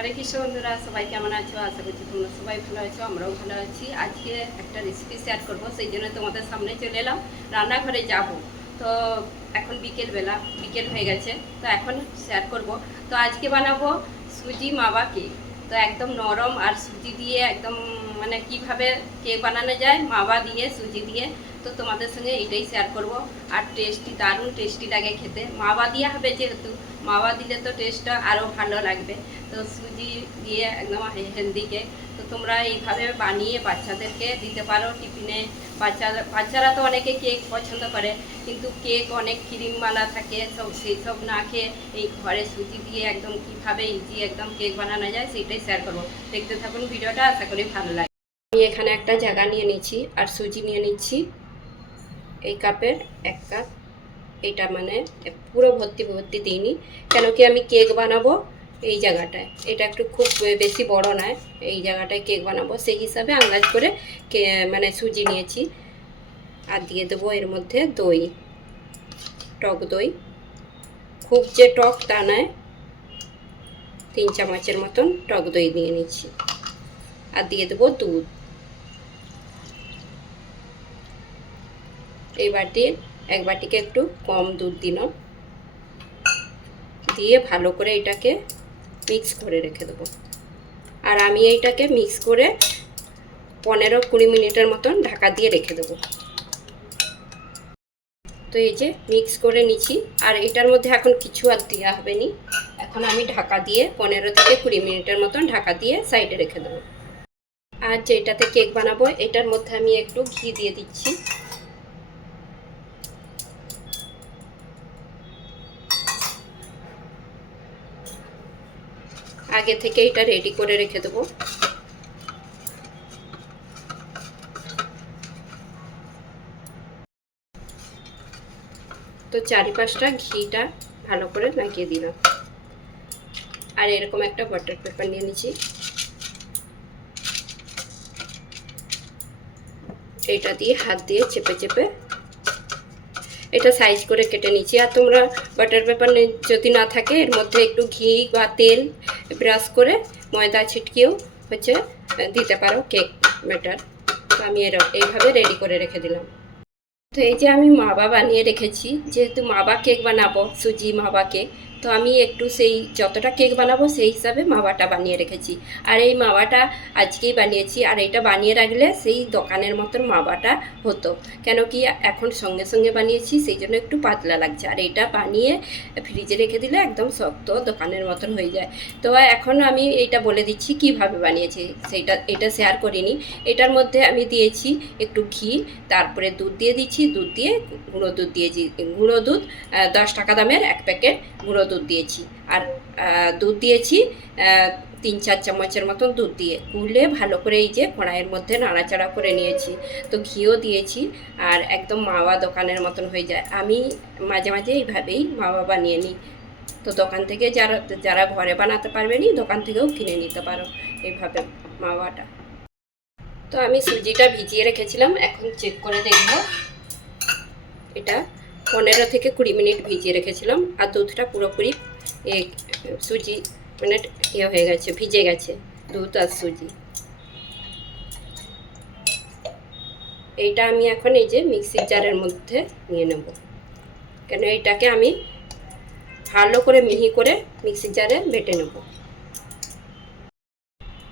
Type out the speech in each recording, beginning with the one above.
হরে কৃষ্ণ বন্ধুরা, সবাই কেমন আছো? আশা করছি তোমরা সবাই ভালো আছো, আমরাও ভালো আছি। আজকে একটা রেসিপি শেয়ার করব, সেই জন্য তোমাদের সামনে চলে এলাম। রান্নাঘরে যাব তো এখন বিকেল হয়ে গেছে, তো এখন শেয়ার করব। তো আজকে বানাবো সুজি মাওয়া কেক। তো একদম নরম আর সুজি দিয়ে একদম মানে কিভাবে কেক বানানো যায় মাওয়া দিয়ে সুজি দিয়ে, তো তোমাদের সঙ্গে এটাই শেয়ার করব। আর দারুণ টেস্টি লাগে খেতে, মাওয়া দিয়ে হবে যেহেতু, মাওয়া দিলে তো টেস্টটা আরও ভালো লাগবে। তো সুজি দিয়ে একদম হেলদি কেক, তো তোমরা এইভাবে বানিয়ে বাচ্চাদেরকে দিতে পারো টিফিনে। বাচ্চারা তো অনেকে কেক পছন্দ করে, কিন্তু কেক অনেক ক্রিমওয়ালা থাকে, সেই সব না খেয়ে এই ঘরে সুজি দিয়ে একদম কীভাবে ইজি একদম কেক বানানো যায় সেটাই শেয়ার করবো। দেখতে থাকুন ভিডিওটা, আশা করি ভালো লাগে। আমি এখানে একটা জায়গা নিয়ে নিচ্ছি আর সুজি নিয়ে নিচ্ছি এই কাপের 1 কাপ। এইটা মানে পুরো ভর্তি দিইনি, কেন কি আমি কেক বানাবো এই জায়গাটায়, এটা একটু খুব বেশি বড় নয়, এই জায়গাটায় কেক বানাবো সেই হিসাবে আন্দাজ করে মানে সুজি নিয়েছি। আর দিয়ে দেবো এর মধ্যে দই, টক দই, খুব যে টক তা নয়, 3 চামচের মতন টক দই দিয়ে নিচ্ছি। আর দিয়ে দেবো দুধ, এই বাটির 1 বাটিকে একটু কম দুধ দিলাম, দিয়ে ভালো করে এটাকে মিক্স করে রেখে দেবো। আর আমি এইটাকে মিক্স করে 15-20 মিনিটের মতন ঢাকা দিয়ে রেখে দেবো। তো এই যে মিক্স করে নিচ্ছি, আর এটার মধ্যে এখন কিছু আর দেওয়া হবে না। এখন আমি ঢাকা দিয়ে 15-20 মিনিটের মতন ঢাকা দিয়ে সাইডে রেখে দেবো। আর যেটাতে কেক বানাবো এটার মধ্যে আমি একটু ঘি দিয়ে দিচ্ছি। আগে থেকে এটা রেডি করে রেখে দেবো। তো চারিপাশটা ঘিটা ভালো করে লাগিয়ে দিলাম। আর এরকম একটা বাটার পেপার নিয়ে নিচ্ছি, এটা দিয়ে হাত দিয়ে চেপে চেপে এটা সাইজ করে কেটে নিচ্ছি। আর তোমরা বাটার পেপার যদি না থাকে এর মধ্যে একটু ঘি বা তেল ব্রাশ করে ময়দা ছিটকেও হচ্ছে দিতে পারো কেক ব্যাটার। তো আমি এইভাবে রেডি করে রেখে দিলাম। তো এই যে আমি মাওয়া বানিয়ে রেখেছি, যেহেতু মাওয়া কেক বানাবো, সুজি মাওয়া কেক, তো আমি একটু সেই যতটা কেক বানাবো সেই হিসাবে মাওয়াটা বানিয়ে রেখেছি। আর এই মাওয়াটা আজকেই বানিয়েছি, আর এটা বানিয়ে রাখলে সেই দোকানের মতন মাওয়াটা হতো, কেন কি এখন সঙ্গে সঙ্গে বানিয়েছি সেই জন্য একটু পাতলা লাগছে। আর এটা বানিয়ে ফ্রিজে রেখে দিলে একদম শক্ত দোকানের মতন হয়ে যায়। তো এখন আমি এইটা বলে দিচ্ছি কিভাবে বানিয়েছি, এটা শেয়ার করিনি। এটার মধ্যে আমি দিয়েছি একটু ঘি, তারপরে দুধ দিয়ে দিচ্ছি, দুধ দিয়ে গুঁড়ো দুধ দিয়েছি, গুঁড়ো দুধ 10 টাকা দামের 1 প্যাকেট গুঁড়ো দুধ দিয়েছি। আর দুধ দিয়েছি 3-4 চামচের মতন দুধ দিয়ে গুলে ভালো করে এই যে কড়াইয়ের মধ্যে নাড়াচাড়া করে নিয়েছি। তো ঘিও দিয়েছি, আর একদম মাওয়া দোকানের মতন হয়ে যায়। আমি মাঝে মাঝে এইভাবেই মাওয়া বানিয়ে নিই। তো দোকান থেকে যারা ঘরে বানাতে পারবে না দোকান থেকেও কিনে নিতে পারো এইভাবে মাওয়াটা। তো আমি সুজিটা ভিজিয়ে রেখেছিলাম, এখন চেক করে দেখব। এটা 15-20 মিনিট ভিজিয়ে রেখেছিলাম, আর দুধটা পুরোপুরি সুজি মানে হয়ে গেছে, ভিজে গেছে দুধ আর সুজি। এইটা আমি এখন এই যে মিক্সির জারের মধ্যে নিয়ে নেব, কেন এটাকে আমি ভালো করে মিহি করে মিক্সির জারে বেটে নেব।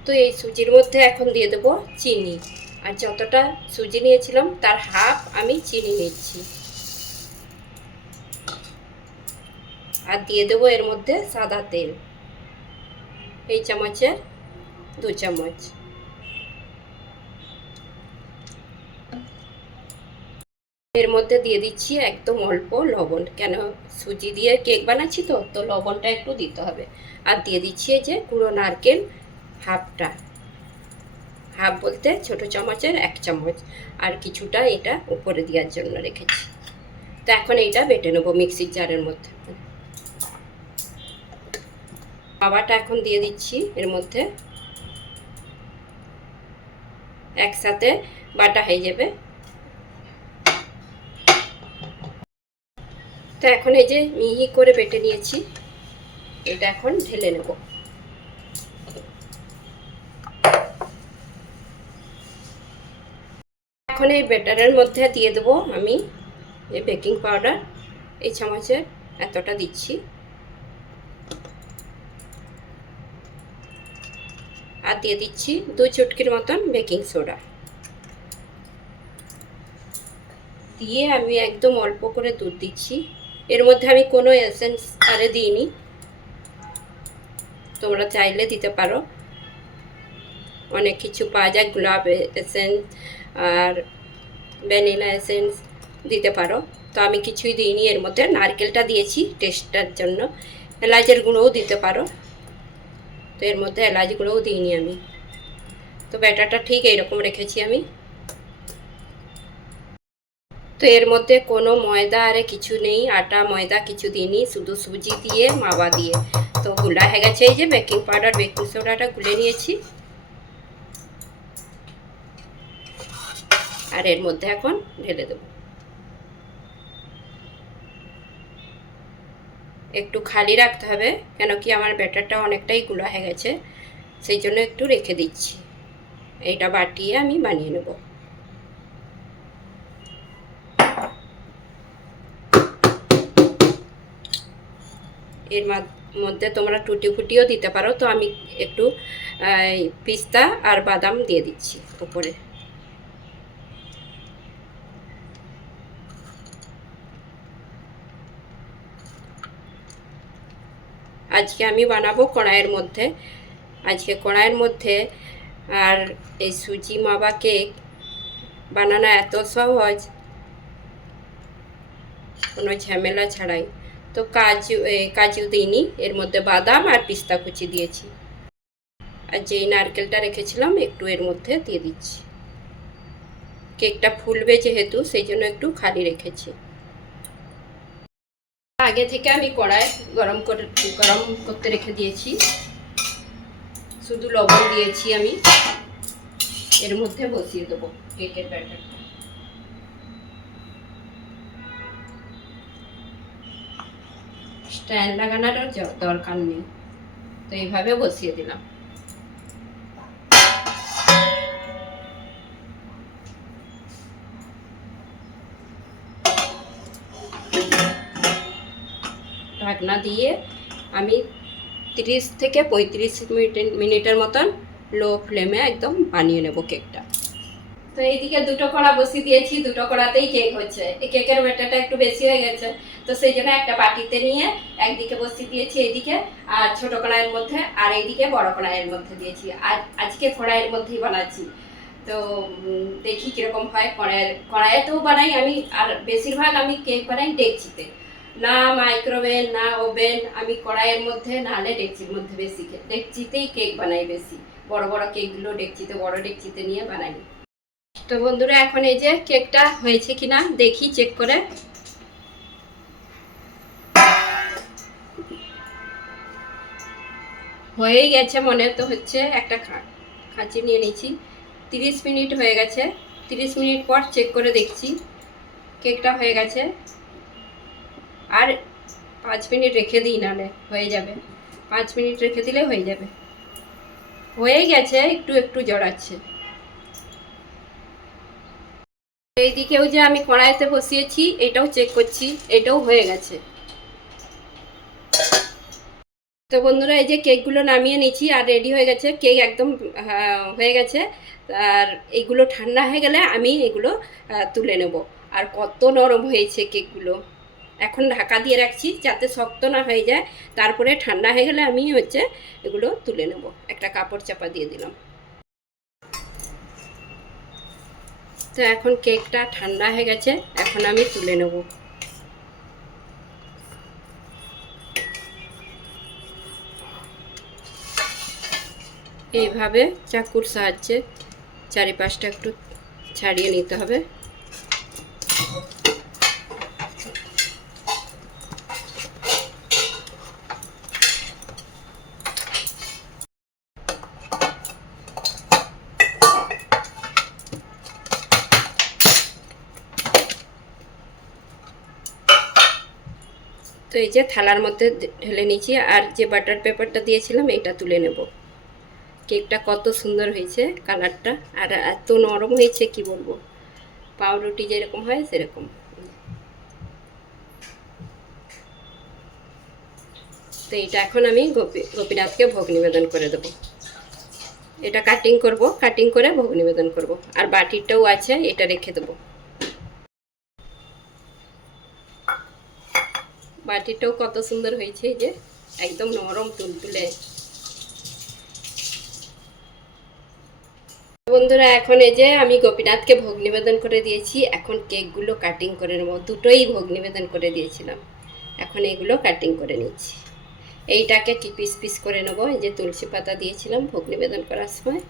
তো এই সুজির মধ্যে এখন দিয়ে দেবো চিনি, আর যতটা সুজি নিয়েছিলাম তার হাফ আমি চিনি নিচ্ছি। আর দিয়ে দেবো এর মধ্যে সাদা তেল, এই চামচের 2 চামচ। এর মধ্যে দিয়ে দিচ্ছি একদম অল্প লবণ, কেন সুজি দিয়ে কেক বানাচ্ছি তো লবণটা একটু দিতে হবে। আর দিয়ে দিচ্ছি এই যে গুঁড়ো নারকেল হাফটা, হাফ বলতে ছোট চামচের 1 চামচ, আর কিছুটা এটা উপরে দেওয়ার জন্য রেখেছি। তো এখন এইটা বেটে নেবো মিক্সির জারের মধ্যে। মাওয়াটা এখন দিয়ে দিচ্ছি এর মধ্যে, একসাথে বাটা হয়ে যাবে। তো এখন এই যে মিহি করে বেটে নিয়েছি, এটা এখন ঢেলে নেব। এখন এই ব্যাটারের মধ্যে দিয়ে দেবো আমি এই বেকিং পাউডার, এই চামচের এতটা দিচ্ছি, আর দিয়ে দিচ্ছি 2 চুটকির মতন বেকিং সোডা। দিয়ে আমি একদম অল্প করে দুধ দিচ্ছি। এর মধ্যে আমি কোনো এসেন্স আরে দিইনি, তোমরা চাইলে দিতে পারো, অনেক কিছু পাওয়া যায়, গোলাপ এসেন্স আর ভ্যানিলা এসেন্স দিতে পারো। তো আমি কিছুই দিইনি, এর মধ্যে নারকেলটা দিয়েছি টেস্টটার জন্য, এলাচের গুঁড়োও দিতে পারো, তো এর মধ্যে এলাচ গুঁড়োও দিইনি আমি। তো ব্যাটারটা ঠিক এইরকম রেখেছি আমি। তো এর মধ্যে কোনো ময়দা আরে কিছু নেই, আটা ময়দা কিছু দিইনি, শুধু সুজি দিয়ে মাওয়া দিয়ে। তো গুলা হয়ে গেছে, এই যে বেকিং পাউডার বেকিং সোডাটা গুলে নিয়েছি, আর এর মধ্যে এখন ঢেলে দেব। একটু খালি রাখতে হবে, কেন কি আমার ব্যাটারটা অনেকটাই গুলা হয়ে গেছে, সেই জন্য একটু রেখে দিচ্ছি। এইটা বাটিয়ে আমি বানিয়ে নেব। এর মধ্যে তোমরা টুটি ফুটিও দিতে পারো, তো আমি একটু পিস্তা আর বাদাম দিয়ে দিচ্ছি উপরে। আজকে আমি বানাবো কড়াইয়ের মধ্যে, আজকে কড়াইয়ের মধ্যে। আর এই সুজি মাওয়া কেক বানানো এত সহজ, কোনো ঝামেলা ছাড়াই। তো কাজু দিইনি, এর মধ্যে বাদাম আর পিস্তা কুচি দিয়েছি, আর যেই নারকেলটা রেখেছিলাম একটু এর মধ্যে দিয়ে দিচ্ছি। কেকটা ফুলবে যেহেতু, সেই জন্য একটু খালি রেখেছি। আগে থেকে আমি কড়াই গরম করতে রেখে দিয়েছি, শুধু লবণ দিয়েছি আমি। এর মধ্যে বসিয়ে দেবো কেকের ব্যাটারটা। স্ট্যান্ড লাগানোর দরকার নেই, তো এইভাবে বসিয়ে দিলাম। ঢাকনা দিয়ে আমি 30 থেকে 35 মিনিটের মতন লো ফ্লেমে একদম বানিয়ে নেব কেকটা। তো এইদিকে দুটো কড়া বসিয়ে দিয়েছি, দুটো কড়াতেই কেক হচ্ছে। এই কেকের ব্যাটারটা একটু বেশি হয়ে গেছে, তো সেই জন্য একটা বাটিতে নিয়ে একদিকে বসিয়ে দিয়েছি এইদিকে, আর ছোট কড়াইয়ের মধ্যে, আর এইদিকে বড় কড়াইয়ের মধ্যে দিয়েছি। আর আজকে কড়াইয়ের মধ্যেই বানাচ্ছি, তো দেখি কীরকম হয়। কড়াইয়েতেও বানাই আমি, আর বেশিরভাগ আমি কেক বানাই ডেকচিতে, না মাইক্রোওভেন না ওভেন, আমি কড়াইয়ের মধ্যে নাহলে ডেকচির মধ্যে বেশি, ডেকচিতেই কেক বানাই বেশি। বড় বড় কেকগুলো ডেকচিতে, বড় ডেকচিতে নিয়ে বানাই। তো বন্ধুরা, এখন এই যে কেকটা হয়েছে কিনা দেখি চেক করে। হয়েই গেছে মনে তো হচ্ছে। একটা কাঁচি নিয়ে নিয়েছি, 30 মিনিট হয়ে গেছে। 30 মিনিট পর চেক করে দেখছি কেকটা হয়ে গেছে। আর 5 মিনিট রেখে দিই, নাহলে হয়ে যাবে। 5 মিনিট রেখে দিলে হয়ে যাবে। হয়েই গেছে, একটু একটু জড়াচ্ছে। এইদিকেও যে আমি কড়াইতে বসিয়েছি, এটাও চেক করছি, এটাও হয়ে গেছে। তো বন্ধুরা, এই যে কেকগুলো নামিয়ে নিয়েছি আর রেডি হয়ে গেছে, কেক একদম হয়ে গেছে। আর এইগুলো ঠান্ডা হয়ে গেলে আমি এগুলো তুলে নেব। আর কত নরম হয়েছে কেকগুলো। এখন ঢাকা দিয়ে রাখছি যাতে শক্ত না হয়ে যায়, তারপরে ঠান্ডা হয়ে গেলে আমি এগুলো তুলে নেব। একটা কাপড় চাপা দিয়ে দিলাম। তো এখন কেকটা ঠান্ডা হয়ে গেছে, এখন আমি তুলে নেব। এইভাবে চাকুর সাহায্যে চারিপাশটা একটু ছাড়িয়ে নিতে হবে। তো এই যে থালার মধ্যে ঢেলে নিয়েছি, আর যে বাটার পেপারটা দিয়েছিলাম এটা তুলে নেব। কেকটা কত সুন্দর হয়েছে কালারটা, আর এত নরম হয়েছে কি বলবো। পাউরুটি যেরকম হয় সেরকম। তো এটা এখন আমি গোপীনাথকে ভোগ নিবেদন করে দেবো। এটা কাটিং করব, কাটিং করে ভোগ নিবেদন করব। আর বাটিটাও আছে, এটা রেখে দেবো। বাটিটাও কত সুন্দর হয়েছে, এই যে একদম নরম তুলতুলে। বন্ধুরা এখন এই যে আমি গোপীনাথকে ভোগ নিবেদন করে দিয়েছি। এখন কেকগুলো কাটিং করে নেবো। দুটোই ভোগ নিবেদন করে দিয়েছিলাম, এখন এগুলো কাটিং করে নিচ্ছি। এইটাকে কি পিস পিস করে নেবো, এই যে তুলসী পাতা দিয়েছিলাম ভোগ নিবেদন করার সময়।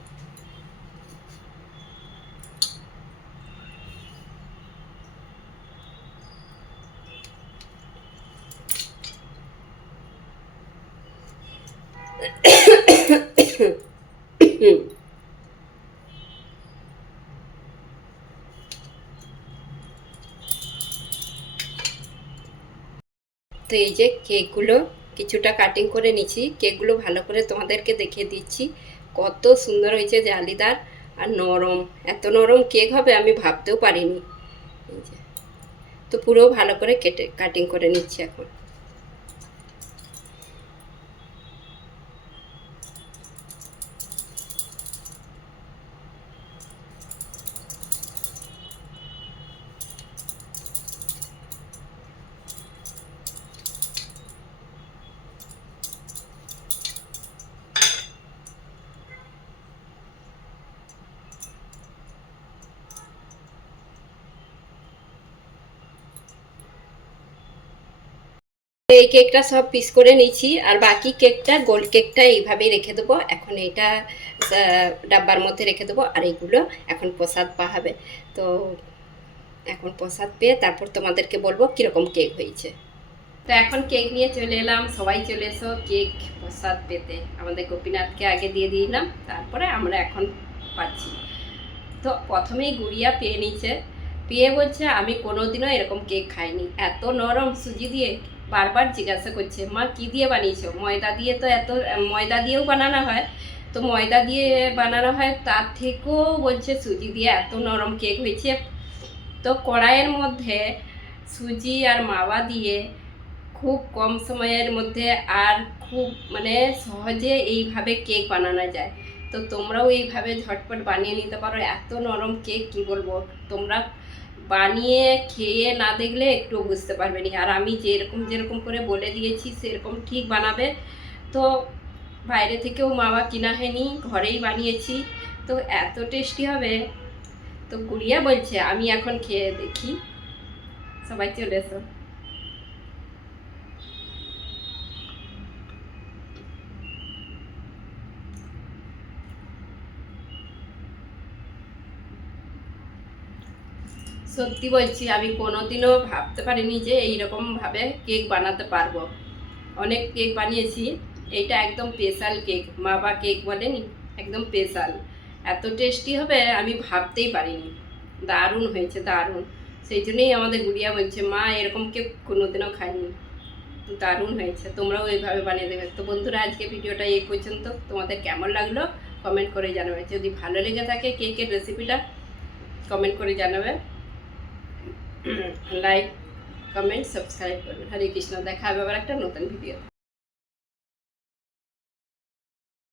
তো এই যে কেকগুলো কিছুটা কাটিং করে নিচ্ছি। কেকগুলো ভালো করে তোমাদেরকে দেখিয়ে দিচ্ছি কত সুন্দর হয়েছে, জালিদার আর নরম। এত নরম কেক হবে আমি ভাবতেও পারিনি। এই যে তো পুরো ভালো করে কাটিং করে নিচ্ছি এখন। এই কেকটা সব পিস করে নিচ্ছি, আর বাকি কেকটা গোল কেকটা এইভাবেই রেখে দেবো। এখন এটা ডাব্বার মধ্যে রেখে দেবো, আর এইগুলো এখন প্রসাদ পাওয়া। তো এখন প্রসাদ পেয়ে তারপর তোমাদেরকে বলবো কীরকম কেক হয়েছে। তো এখন কেক নিয়ে চলে এলাম, সবাই চলে এসো কেক প্রসাদ পেতে। আমাদের গোপীনাথকে আগে দিয়ে দিলাম, তারপরে আমরা এখন পাচ্ছি। তো প্রথমেই গুড়িয়া পেয়ে নিচ্ছে, পেয়ে বলছে আমি কোনোদিনও এরকম কেক খাইনি, এত নরম সুজি দিয়ে। বারবার জিজ্ঞাসা করছে মা কি দিয়ে বানিয়েছো? ময়দা দিয়ে তো এত, ময়দা দিয়েও বানানো হয়, তো ময়দা দিয়ে বানানো হয়, তার থেকেও বলছে সুজি দিয়ে এত নরম কেক হয়েছে। তো কড়াইয়ের মধ্যে সুজি আর মাওয়া দিয়ে খুব কম সময়ের মধ্যে আর খুব মানে সহজে এইভাবে কেক বানানো যায়। তো তোমরাও এইভাবে ঝটপট বানিয়ে নিতে পারো। এত নরম কেক কি বলবো, তোমরা বানিয়ে খেয়ে না দেখলে একটু বুঝতে পারবে না। আর আমি যেরকম করে বলে দিয়েছি সেরকম ঠিক বানাবে। তো বাইরে থেকেও মাওয়া কিনা হয়নি, ঘরেই বানিয়েছি, তো এত টেস্টি হবে। তো গুড়িয়া বলছে আমি এখন খেয়ে দেখি, সবাই চলে এসো। সত্যি বলছি আমি কোনোদিনও ভাবতে পারিনি যে এইরকমভাবে কেক বানাতে পারবো। অনেক কেক বানিয়েছি, এইটা একদম স্পেশাল কেক, মাবা কেক বলেনি, একদম স্পেশাল। এত টেস্টি হবে আমি ভাবতেই পারিনি। দারুণ হয়েছে, দারুণ। সেই জন্যই আমাদের গুড়িয়া বলছে মা এরকম কেক কোনোদিনও খাইনি, দারুণ হয়েছে, তোমরাও এইভাবে বানিয়ে দেবে। তো বন্ধুরা আজকে ভিডিওটা এই পর্যন্ত। তোমাদের কেমন লাগলো কমেন্ট করে জানাবে। যদি ভালো লেগে থাকে কেকের রেসিপিটা কমেন্ট করে জানাবে। লাইক কমেন্ট সাবস্ক্রাইব করবেন। হরে কৃষ্ণ, দেখা হবে আবার একটা নতুন ভিডিও।